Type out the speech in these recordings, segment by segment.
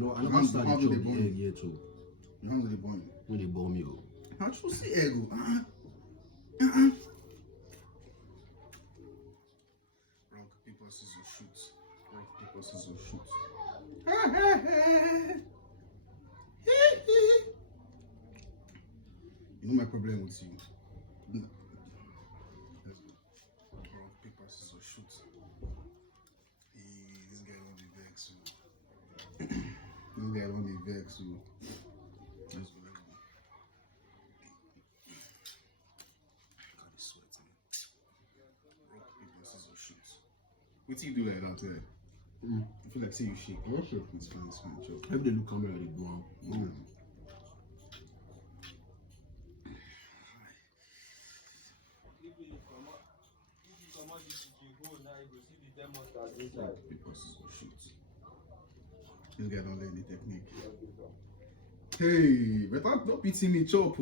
know, I Your never hands started will chop they the burn egg you. yet too. Your hands will they burn you. When they bomb you. How you see egg? Rock, paper, scissors, shoot. Rock, paper, scissors, shoot. You know my problem with you. Let's go. Rock, paper, scissors, shoot. Hey, this guy won't be vexed. So. This guy won't be vexed. So. Let's go, let's go. God, this sweat, man. Rock, paper, scissors, shoot. What do you do like that, right? I feel like say you shake. Oh, sure. It's fine, chill. Every day look camera, they go on. Because shoot. This guy don't learn the technique. Hey, but don't pity me, chop.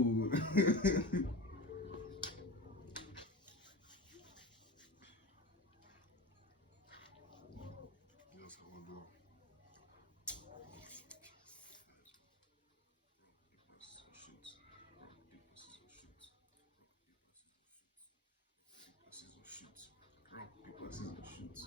Yes, I will do. Shoot. Rock, paper, scissors, shoot.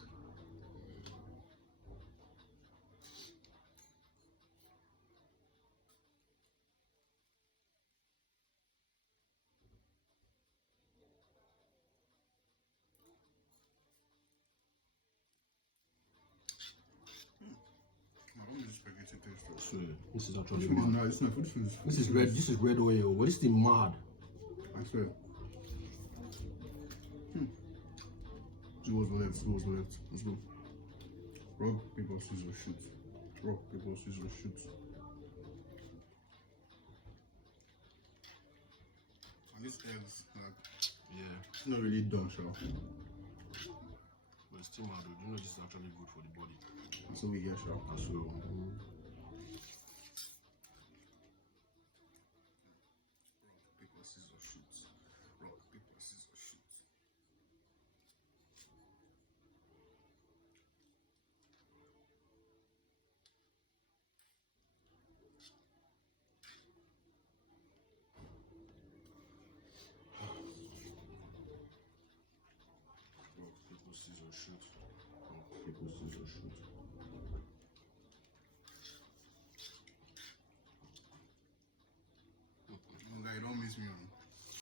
Spaghetti taste. So, this is actually This one is mad. nice. This is red. This is red oil. What is the mad? I swear. Towards the left. Towards the left. Let's go. Rock, paper, scissors, shoot. Rock, paper, scissors, shoot. And this eggs, like, Yeah. it's not really done, sure. But it's still mad. Do you know this is actually good for the body? So we get sure. So. Rock, paper, scissors, shoot. Rock, paper, scissors, shoot. Rock, paper, scissors, shoot. Rock, paper, scissors, shoot.